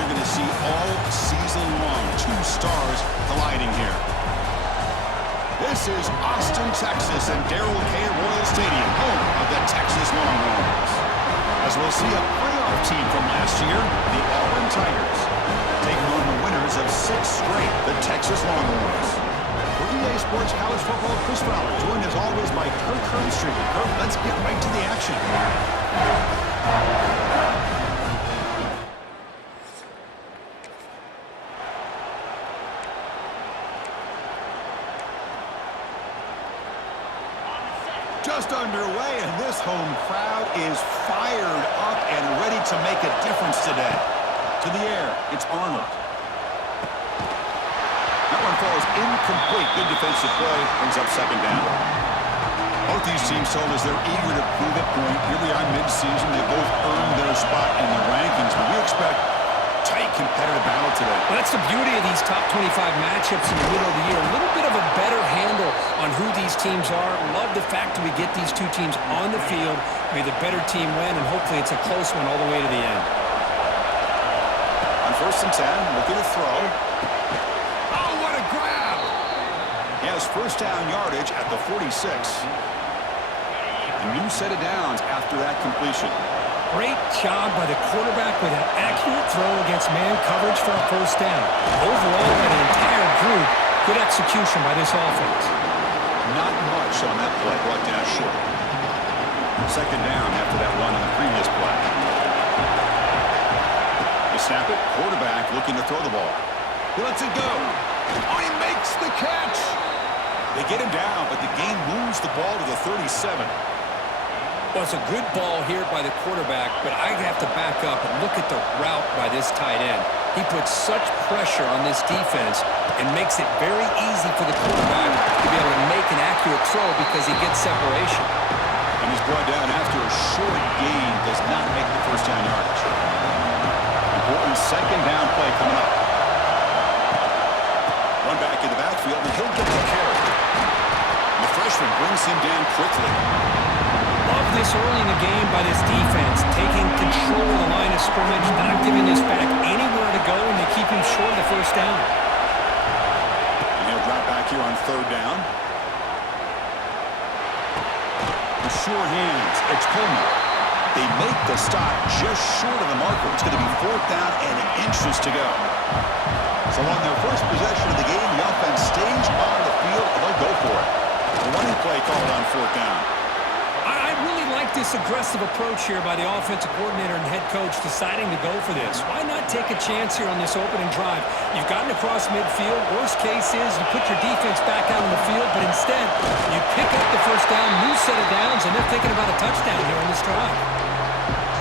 you're going to see all season long. Two stars colliding here. This is Austin, Texas, and Darrell K. Royal Stadium, home of the Texas Longhorns. As we'll see a playoff team from last year, the Auburn Tigers, taking on the winners of 6 straight, the Texas Longhorns. For EA Sports College Football, Chris Fowler, joined as always by Kirk Herbstreit. Kirk, let's get right to the action. Just underway, and this home crowd is fired up and ready to make a difference today. To the air, it's Arnold. That one falls incomplete. Good defensive play, brings up second down. Both these teams told us they're eager to prove a point. Here we are mid-season. They both earned their spot in the rankings, but we expect tight competitive battle today. Well, that's the beauty of these top 25 matchups in the middle of the year. A little bit of a better handle on who these teams are. Love the fact that we get these two teams on the field. May the better team win, and hopefully it's a close one all the way to the end. On 1st and 10, looking to throw. Oh, what a grab! He has first down yardage at the 46. A new set of downs after that completion. Great job by the quarterback with an accurate throw against man coverage for a first down. Overall, by the entire group, good execution by this offense. Not much on that play, brought down short. Second down after that run on the previous play. They snap it, quarterback looking to throw the ball. He lets it go. Oh, he makes the catch. They get him down, but the game moves the ball to the 37. Well, it's a good ball here by the quarterback, but I have to back up and look at the route by this tight end. He puts such pressure on this defense and makes it very easy for the quarterback to be able to make an accurate throw because he gets separation. And he's brought down after a short gain, does not make the first down yardage. Important second down play coming up. Run back in the backfield, and he'll get the carry. And the freshman brings him down quickly. Love this early in the game by this defense, taking control of the line of scrimmage, not giving this back anywhere to go, and they keep him short of the first down. And he'll drop back here on 3rd down. The sure hands, it's Coleman. They make the stop just short of the marker. It's going to be 4th down and inches to go. So on their first possession of the game, the offense stays on the field, and they'll go for it. A running play called on 4th down. I really like this aggressive approach here by the offensive coordinator and head coach deciding to go for this. Why not take a chance here on this opening drive? You've gotten across midfield. Worst case is you put your defense back out on the field, but instead you pick up the first down, new set of downs, and they're thinking about a touchdown here on this drive.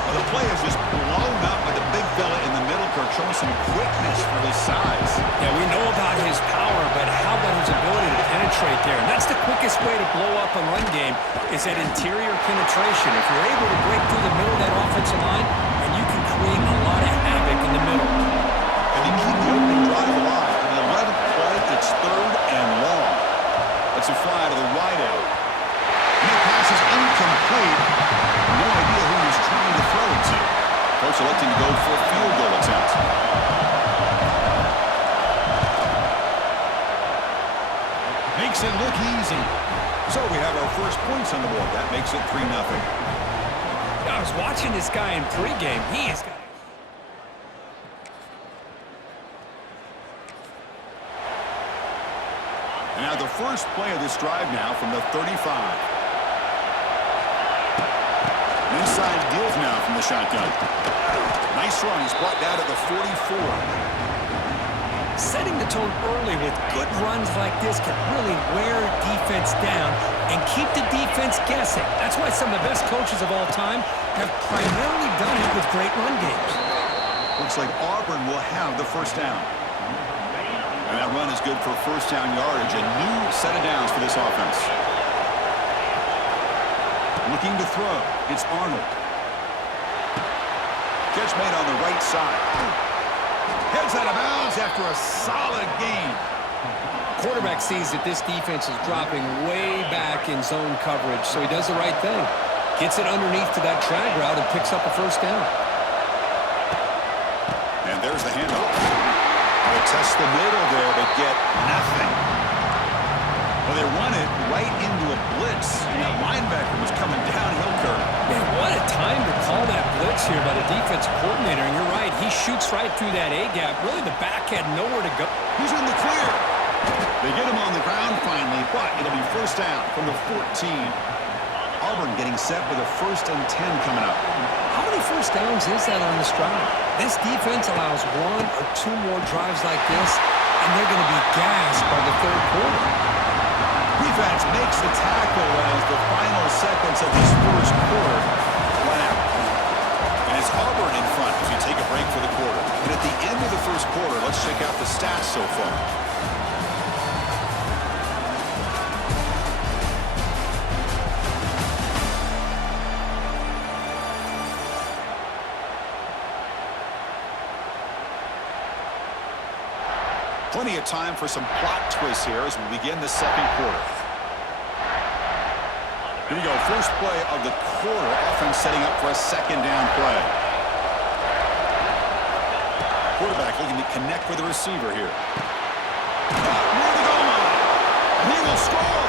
Well, the play is just blown up by the big fella in the middle, Kirk, showing some quickness for his size. Yeah, we know about his power, but how about his ability to penetrate there? And that's the quickest way to blow up a run game is that interior penetration. If you're able to break through the middle of that offensive line, and you can create a lot of havoc in the middle. And you keep the opening drive alive. In the 11th play, it's 3rd and long. It's a fly to the wide out. And the pass is incomplete. No idea who he's trying to throw it to. Coach electing to go for a field goal attempt. Makes it look easy. So we have our first points on the board. That makes it 3-0. I was watching this guy in pregame. He has got it. And now the first play of this drive now from the 35. Inside give now from the shotgun. Nice run. He's brought down to the 44. Setting the tone early with good runs like this can really wear defense down and keep the defense guessing. That's why some of the best coaches of all time have primarily done it with great run games. Looks like Auburn will have the first down. And that run is good for first down yardage. A new set of downs for this offense. Looking to throw. It's Arnold. Catch made on the right side. Heads out of bounds after a solid gain. Quarterback sees that this defense is dropping way back in zone coverage, so he does the right thing. Gets it underneath to that drag route and picks up a first down. And And there's the handoff. They test the middle there, but get nothing. Well, they run it right into a blitz. And that linebacker was coming downhill curve. Man, what a time to call that blitz here by the defensive coordinator. And you're right, he shoots right through that A-gap. Really, the back had nowhere to go. He's in the clear. They get him on the ground finally, but it'll be first down from the 14. Auburn getting set with a 1st and 10 coming up. How many first downs is that on this drive? This defense allows 1 or 2 more drives like this, and they're going to be gassed by the 3rd quarter. Defense makes the tackle as the final seconds of this 1st quarter run out. And it's Auburn in front as we take a break for the quarter. And at the end of the 1st quarter, let's check out the stats so far. Plenty of time for some plot twists here as we begin the 2nd quarter. Here we go, first play of the quarter. Offense setting up for a 2nd down play. Quarterback looking to connect with the receiver here. Near the goal line. And he will score.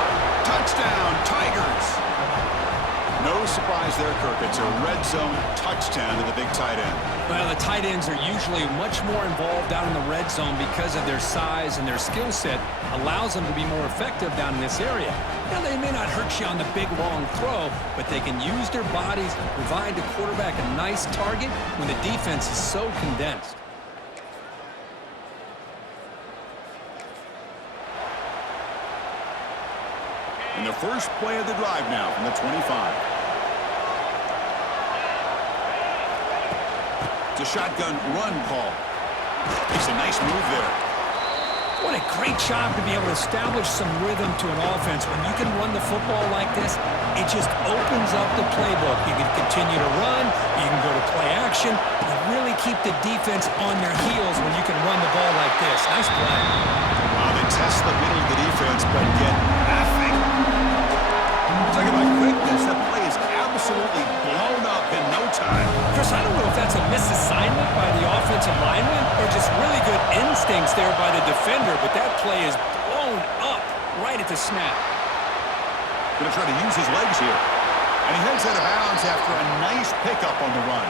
Touchdown, Tigers. No surprise there, Kirk. It's a red zone touchdown to the big tight end. Well, the tight ends are usually much more involved down in the red zone because of their size, and their skill set allows them to be more effective down in this area. Now, they may not hurt you on the big, long throw, but they can use their bodies to provide the quarterback a nice target when the defense is so condensed. And the first play of the drive now from the 25. It's a shotgun run call. Makes a nice move there. What a great job to be able to establish some rhythm to an offense. When you can run the football like this, it just opens up the playbook. You can continue to run, you can go to play action, and really keep the defense on their heels when you can run the ball like this. Nice play. Wow, they test the middle of the defense, but get nothing. Talk about quickness. That play is absolutely blown up in no time. Chris, I don't know if that's a misassignment by the offensive lineman or just really good instincts there by the defender, but that play is blown up right at the snap. Going to try to use his legs here. And he heads out of bounds after a nice pickup on the run.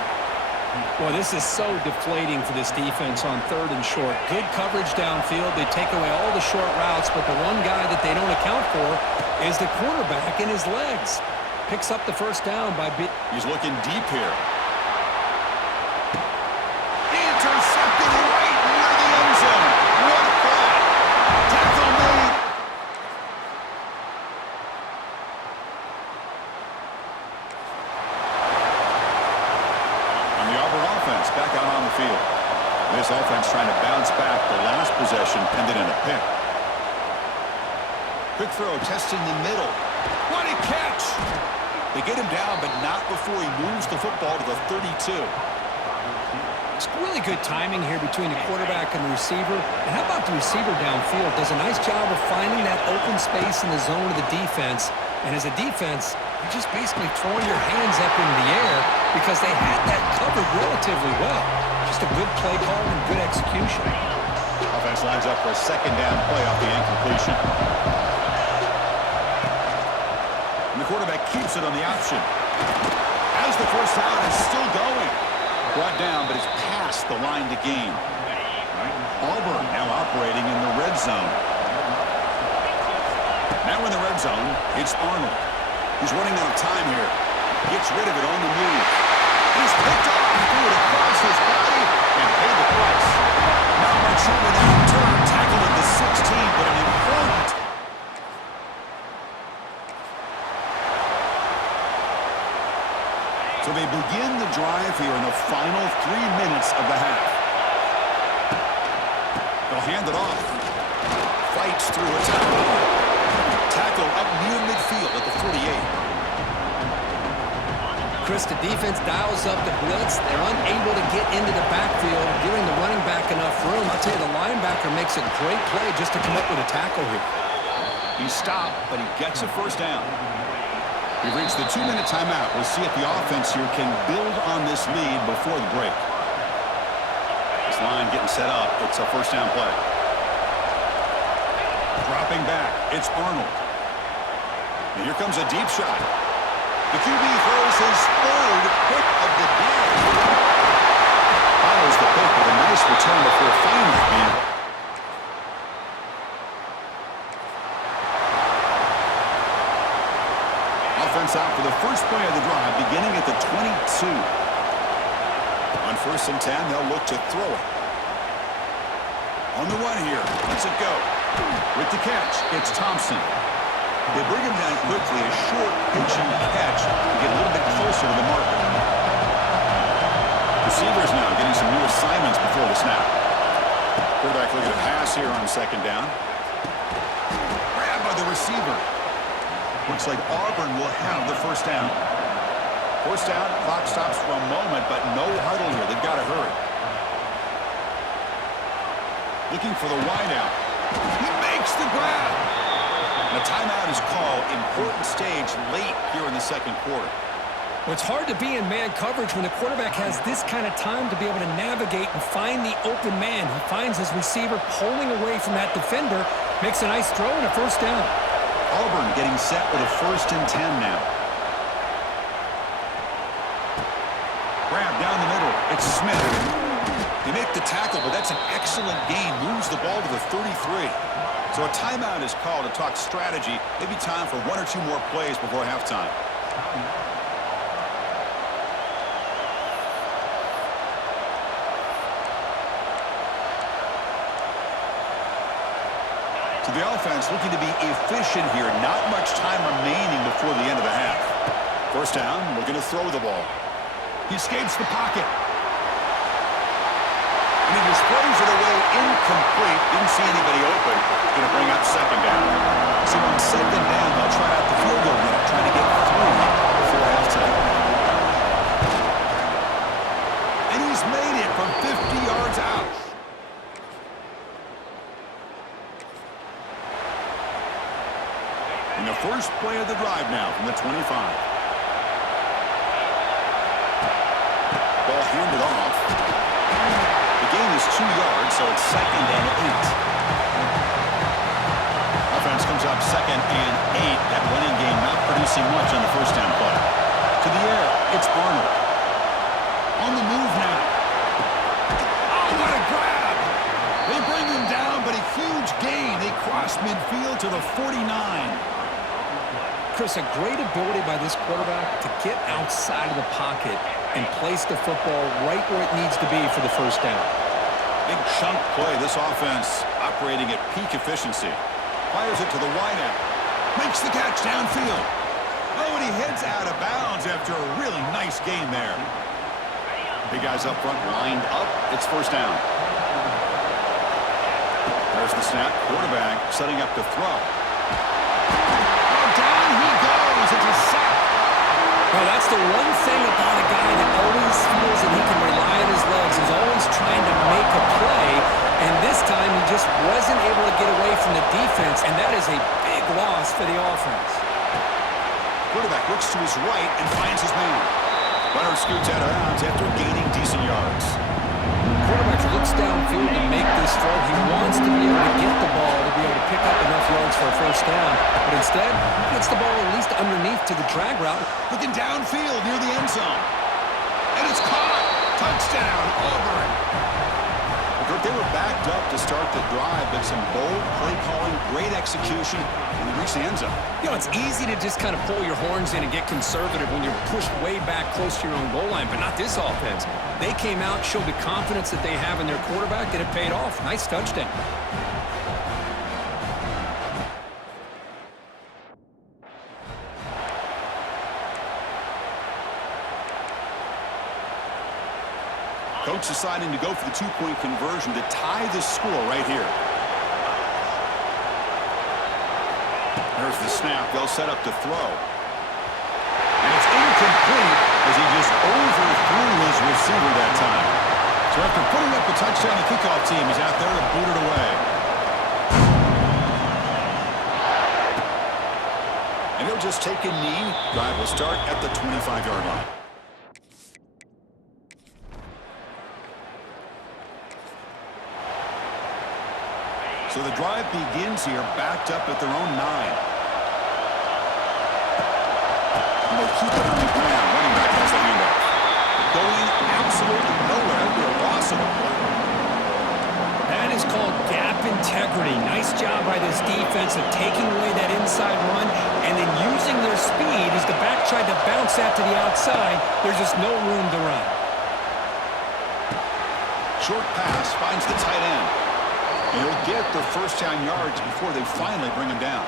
Boy, this is so deflating for this defense on 3rd and short. Good coverage downfield. They take away all the short routes, but the one guy that they don't account for is the quarterback in his legs. Picks up the first down by He's looking deep here. Intercepted right near the end zone. What a play. Tackle made. And the Auburn offense back out on the field. This offense trying to bounce back. The last possession ended in a pick. Quick throw, testing the middle. What a catch! They get him down, but not before he moves the football to the 32. It's really good timing here between the quarterback and the receiver. And how about the receiver downfield? Does a nice job of finding that open space in the zone of the defense. And as a defense, you're just basically throwing your hands up in the air because they had that covered relatively well. Just a good play call and good execution. Offense lines up for a 2nd down play off the incompletion. And the quarterback keeps it on the option. As the first down is still going. Brought down, but it's past the line to gain. Auburn now operating in the red zone. Now in the red zone, it's Arnold. He's running out of time here. Gets rid of it on the move. He's picked up and threw it across his body and paid the price. Not much room in that return. Tackle at the 16, but an important. So they begin the drive here in the final 3 minutes of the half. They'll hand it off. Fights through a tackle. Tackle up near midfield at the 48. Chris, the defense dials up the blitz. They're unable to get into the backfield, giving the running back enough room. I'll tell you, the linebacker makes a great play just to come up with a tackle here. He stopped, but he gets a first down. We've reached the 2-minute timeout. We'll see if the offense here can build on this lead before the break. This line getting set up. It's a first down play. Dropping back. It's Arnold. And here comes a deep shot. The QB throws his third pick of the day. Follows the pick with a nice return before finally being... Offense out for the first play of the drive, beginning at the 22. On 1st and 10, they'll look to throw it. On the run here. Let's it go. With the catch, it's Thompson. They bring him down quickly. A short pitch and catch to get a little bit closer to the marker. Receivers now getting some new assignments before the snap. Quarterback looking to pass here on 2nd down. Grabbed by the receiver. Looks like Auburn will have the first down. First down, clock stops for a moment, but no huddle here. They've got to hurry. Looking for the wideout. He makes the grab. And a timeout is called. Important stage late here in the 2nd quarter. Well, it's hard to be in man coverage when the quarterback has this kind of time to be able to navigate and find the open man. He finds his receiver pulling away from that defender, makes a nice throw and a first down. Auburn getting set with a 1st and 10 now. Grab down the middle. It's Smith. They make the tackle, but that's an excellent gain. Moves the ball to the 33. So a timeout is called to talk strategy. Maybe time for 1 or 2 more plays before halftime. So the offense looking to be efficient here. Not much time remaining before the end of the half. First down, looking to throw the ball. He escapes the pocket. And he just throws it away incomplete. Didn't see anybody open. Going to bring up 2nd down. So on 2nd down, they'll try out the field goal unit, trying to get 3 before halftime. And he's made it from 50 yards out. In the first play of the drive now from the 25. Ball handed off. The gain is 2 yards, so it's 2nd and 8. Offense comes up 2nd and 8. That running game not producing much on the first down play. To the air, it's Arnold. On the move now. Oh, what a grab! They bring him down, but a huge gain. They cross midfield to the 49. Chris, a great ability by this quarterback to get outside of the pocket and place the football right where it needs to be for the first down. Big chunk play. This offense operating at peak efficiency. Fires it to the wideout. Makes the catch downfield. Oh, and he heads out of bounds after a really nice gain there. Big guys up front lined up. It's first down. There's the snap. Quarterback setting up to throw. It's a sack. Well, that's the one thing about a guy that always feels that he can rely on his legs. He's always trying to make a play, and this time he just wasn't able to get away from the defense, and that is a big loss for the offense. Quarterback looks to his right and finds his man. Runner scoots out of bounds after gaining decent yards. Quarterback looks downfield to make this throw. He wants to be able to get the ball to be able to pick up enough yards for a first down. But instead, he gets the ball at least underneath to the drag route. Looking downfield near the end zone. And it's caught. Touchdown, Auburn. They were backed up to start the drive, but some bold play calling, great execution, and they reached the end zone. You know, it's easy to just kind of pull your horns in and get conservative when you're pushed way back close to your own goal line, but not this offense. They came out, showed the confidence that they have in their quarterback, and it paid off. Nice touchdown. Coach deciding to go for the two-point conversion to tie the score right here. There's the snap. They'll set up to throw. And it's incomplete as he just overthrew his receiver that time. So after putting up the touchdown, the kickoff team is out there to boot it away. And he'll just take a knee. Drive will start at the 25-yard line. So the drive begins here, backed up at their own 9. And they keep it on the ground. Running back has the handoff. Going absolutely nowhere. It'll be a loss of a play. That is called gap integrity. Nice job by this defense of taking away that inside run and then using their speed as the back tried to bounce that to the outside. There's just no room to run. Short pass finds the tight end. And he'll get the first down yards before they finally bring him down.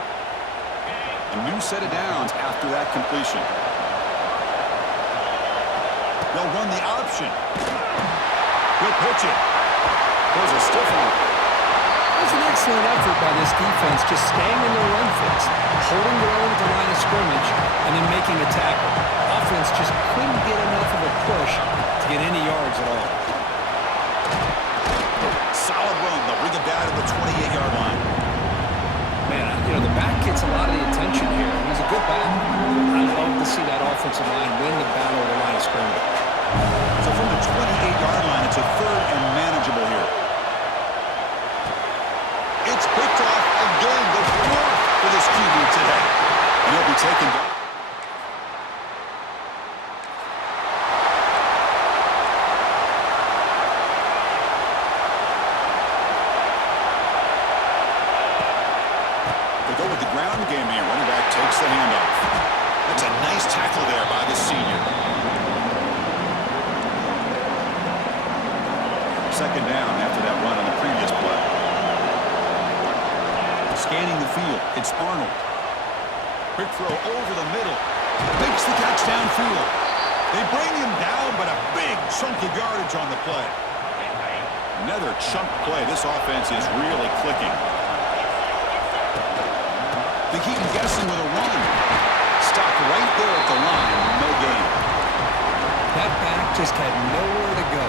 A new set of downs after that completion. They'll run the option. He'll pitch it. There's a stiff one. That's an excellent effort by this defense, just staying in their run fits, holding their own at the line of scrimmage, and then making a tackle. Offense just couldn't get enough of a push to get any yards at all. Solid run. They'll bring it down to the 28-yard line. Man, you know, the back gets a lot of the attention here. He's a good back. I love to see that offensive line win the battle of the line of scrimmage. So from the 28-yard line, it's a third and manageable here. It's picked off again, the fourth for this QB today. And he'll be taken down. They go with the ground game here. Running back takes the handoff. That's a nice tackle there by the senior. Second down after that run on the previous play. Scanning the field, it's Arnold. Quick throw over the middle. Makes the catch downfield. They bring him down, but a big chunk of yardage on the play. Another chunk play. This offense is really clicking. They keep him guessing with a run. Stopped right there at the line. No gain. That back just had nowhere to go.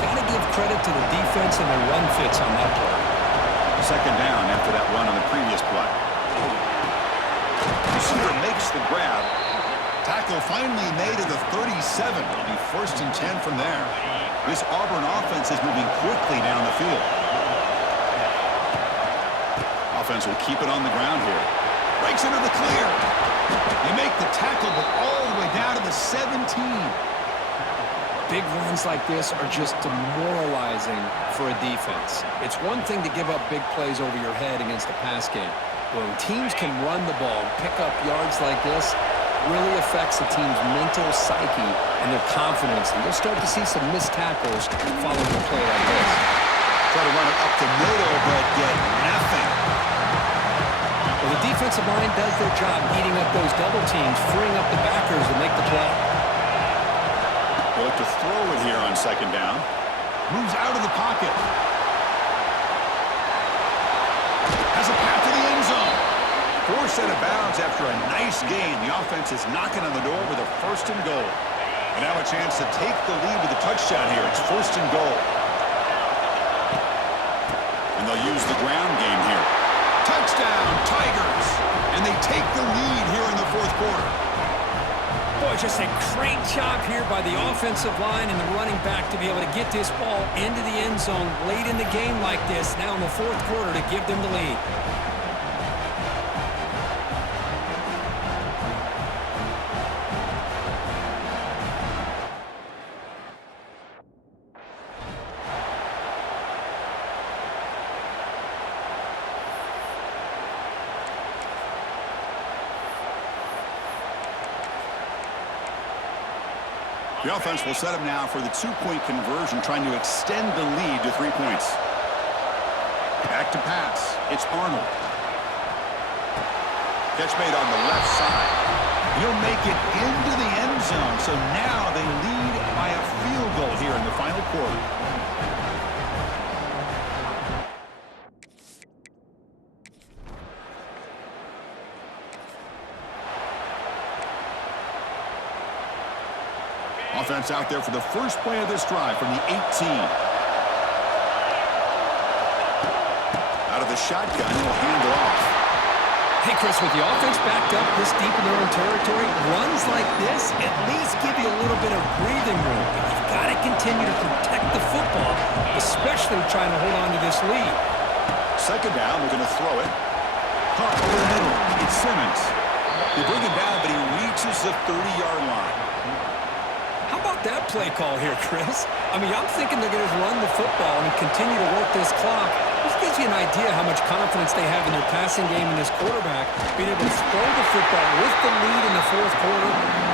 Got to give credit to the defense and their run fits on that play. Second down after that run on the previous play. Receiver makes the grab. Tackle finally made at the 37. It'll be first and 10 from there. This Auburn offense is moving quickly down the field. Offense will keep it on the ground here. Breaks into the clear. They make the tackle, but all the way down to the 17. Big runs like this are just demoralizing for a defense. It's one thing to give up big plays over your head against the pass game. When teams can run the ball, pick up yards like this, really affects the team's mental psyche and their confidence. And you'll start to see some missed tackles following a play like this. Try to run it up the middle, but get nothing. Well, the defensive line does their job eating up those double teams, freeing up the backers to make the play. They'll look to throw it here on second down. Moves out of the pocket. Has a path to the end zone. Forced out of bounds after a nice gain. The offense is knocking on the door with a first and goal. And now a chance to take the lead with a touchdown here. It's first and goal. And they'll use the ground game here. Touchdown, Tigers. And they take the lead here in the fourth quarter. Boy, just a great job here by the offensive line and the running back to be able to get this ball into the end zone late in the game like this, now in the fourth quarter, to give them the lead. The offense will set up now for the two-point conversion, trying to extend the lead to 3 points. Back to pass. It's Arnold. Catch made on the left side. He'll make it into the end zone, so now they lead by a field goal here in the final quarter. Offense out there for the first play of this drive from the 18. Out of the shotgun, he'll hand it off. Hey, Chris, with the offense backed up this deep in their own territory, runs like this at least give you a little bit of breathing room. But you've got to continue to protect the football, especially trying to hold on to this lead. Second down, they're going to throw it. Caught over the middle. It's Simmons. They bring him down, but he reaches the 30-yard line. How about that play call here, Chris? I mean, I'm thinking they're going to run the football and continue to work this clock. This gives you an idea how much confidence they have in their passing game in this quarterback, being able to throw the football with the lead in the fourth quarter,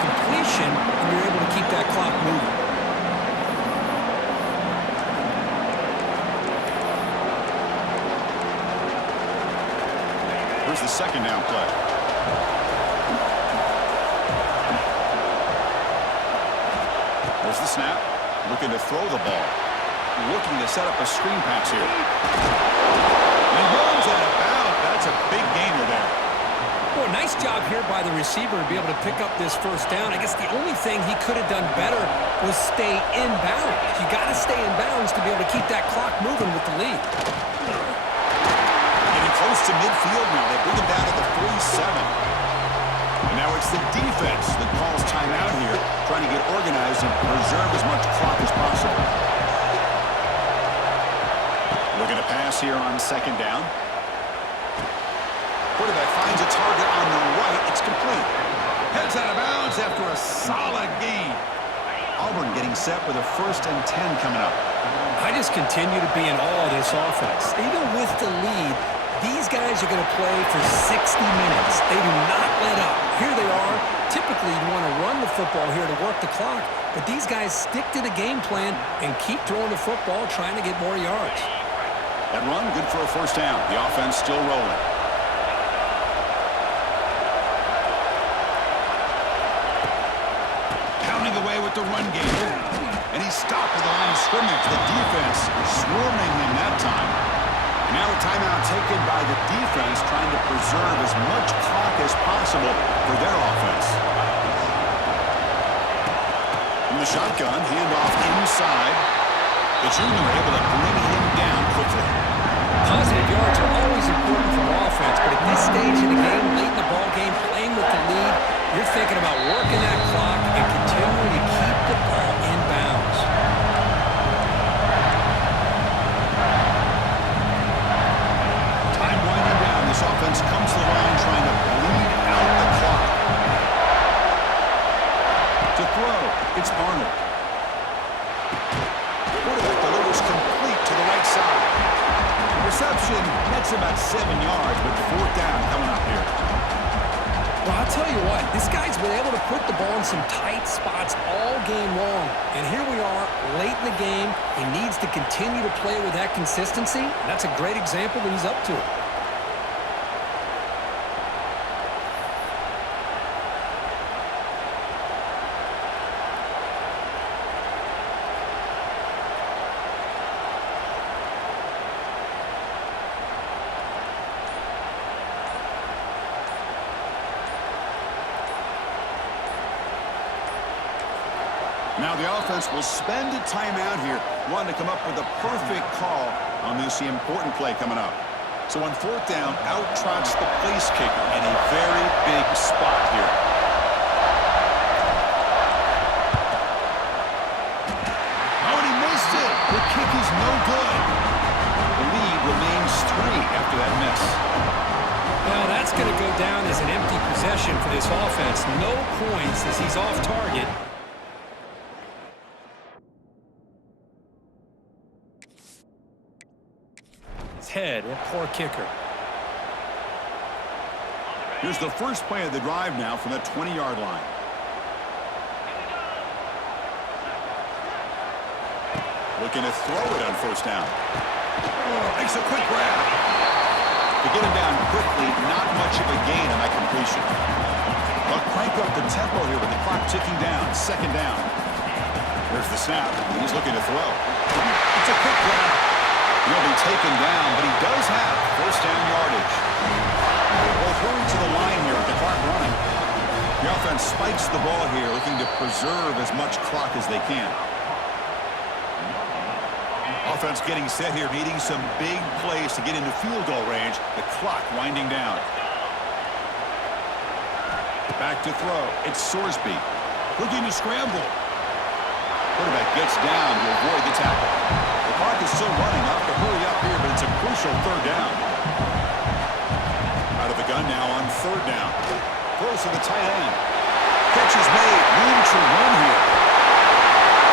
completion, and you're able to keep that clock moving. Here's the second down play. There's the snap. Looking to throw the ball. Looking to set up a screen pass here. And runs out of bounds. That's a big gainer there. Boy, nice job here by the receiver to be able to pick up this first down. I guess the only thing he could have done better was stay in bounds. You got to stay in bounds to be able to keep that clock moving with the lead. Getting close to midfield now. They bring him down to the 47. And now it's the defense that calls timeout here, trying to get organized and preserve as much clock as possible. Looking to pass here on second down. Quarterback finds a target on the right. It's complete. Heads out of bounds after a solid gain. Auburn getting set with a 1st and 10 coming up. I just continue to be in awe of this offense. Even with the lead, these guys are going to play for 60 minutes. They do not let up. Here they are. Typically, you want to run the football here to work the clock, but these guys stick to the game plan and keep throwing the football, trying to get more yards. That run, good for a first down. The offense still rolling. Pounding away with the run game. And he's stopped at the line of scrimmage. The defense swarming him that time. And now a timeout taken by the defense, trying to preserve as much clock as possible for their offense. From the shotgun, handoff inside. The junior able to bring him down quickly. Positive yards are always important for offense, but at this stage in the game, late in the ball game, playing with the lead, you're thinking about working that clock and continuing to keep the ball in bounds. Time winding down. This offense comes to the line trying to bleed out the clock. To throw, it's Arnold. Quarterback delivers complete to the right side. Reception, that's about 7 yards, but 4th down coming up here. Well, I'll tell you what, this guy's been able to put the ball in some tight spots all game long. And here we are, late in the game. He needs to continue to play with that consistency. That's a great example that he's up to it. Now the offense will spend a timeout here, wanting to come up with a perfect call on this important play coming up. So on 4th down, out trots the place kicker in a very big spot here. Oh, and he missed it. The kick is no good. The lead remains 3 after that miss. Now that's going to go down as an empty possession for this offense. No points as he's off target. Head, a poor kicker. Here's the first play of the drive now from the 20-yard line. Looking to throw it on 1st down. Makes a quick grab. To get him down quickly, not much of a gain on that completion. They'll crank up the tempo here with the clock ticking down. 2nd down. There's the snap. He's looking to throw. It's a quick grab. He'll be taken down, but he does have 1st down yardage. Well, hurry to the line here with the clock running. The offense spikes the ball here, looking to preserve as much clock as they can. Offense getting set here, needing some big plays to get into field goal range. The clock winding down. Back to throw. It's Sorsby. Looking to scramble. Quarterback gets down to avoid the tackle. The clock is still running. I'll have to hurry up here, but it's a crucial initial third down. Out of the gun now on third down. Throws to the tight end. Catch is made. Room to run here.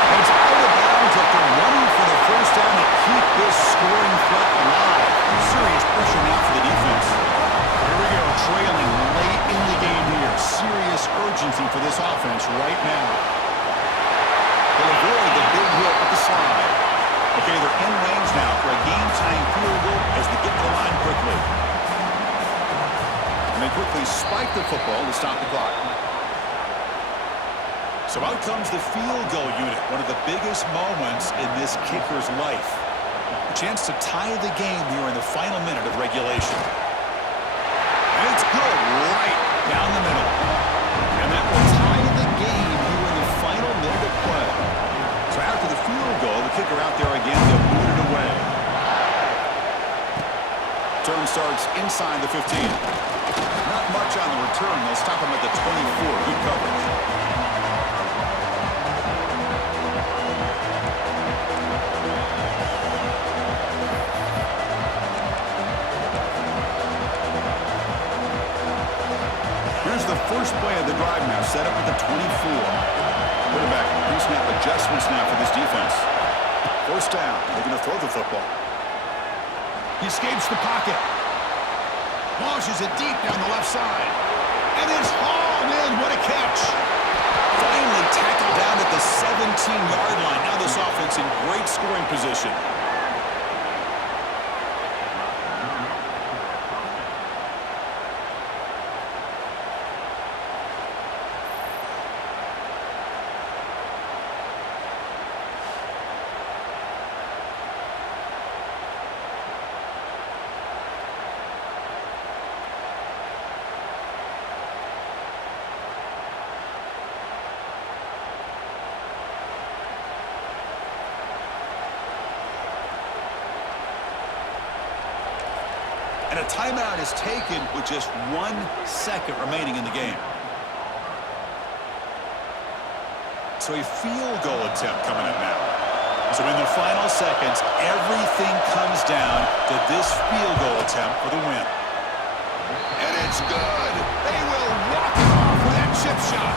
And it's out of bounds after running for the first down to keep this scoring threat alive. Serious pressure now for the defense. Here we go, trailing late in the game here. Serious urgency for this offense right now. They'll avoid the big hit at the slide. Okay, they're in range now for a game-tying field goal as they get to the line quickly. And they quickly spike the football to stop the clock. So out comes the field goal unit, one of the biggest moments in this kicker's life. A chance to tie the game here in the final minute of regulation. And it's good right down the middle. And that will tie the game here in the final minute of play. So after the field goal, the kicker out there again, they'll boot it away. Turn starts inside the 15. Not much on the return. They'll stop him at the 24. Good coverage. Here's the first play of the drive now, set up at the 24. Quarterback pre-snap adjustments now for this defense. First down, they're going to throw the football. He escapes the pocket. Launches it deep down the left side. And it's hauled in. What a catch. Finally tackled down at the 17-yard line. Now this offense in great scoring position. And a timeout is taken with just 1 second remaining in the game. So a field goal attempt coming up now. So in the final seconds, everything comes down to this field goal attempt for the win. And it's good. They will walk it off with that chip shot.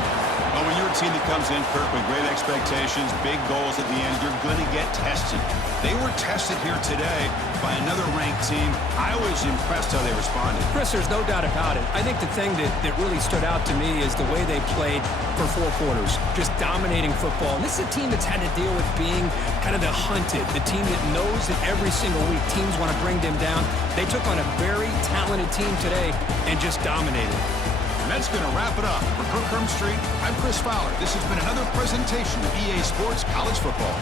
Well, when you're a team that comes in, Kirk, with great expectations, big goals at the end, you're going to get tested. They were tested here today by another ranked team. I was impressed how they responded. Chris, there's no doubt about it. I think the thing that really stood out to me is the way they played for 4 quarters, just dominating football. And this is a team that's had to deal with being kind of the hunted, the team that knows that every single week teams want to bring them down. They took on a very talented team today and just dominated. And that's going to wrap it up. For Kirk Herbstreit, I'm Chris Fowler. This has been another presentation of EA Sports College Football.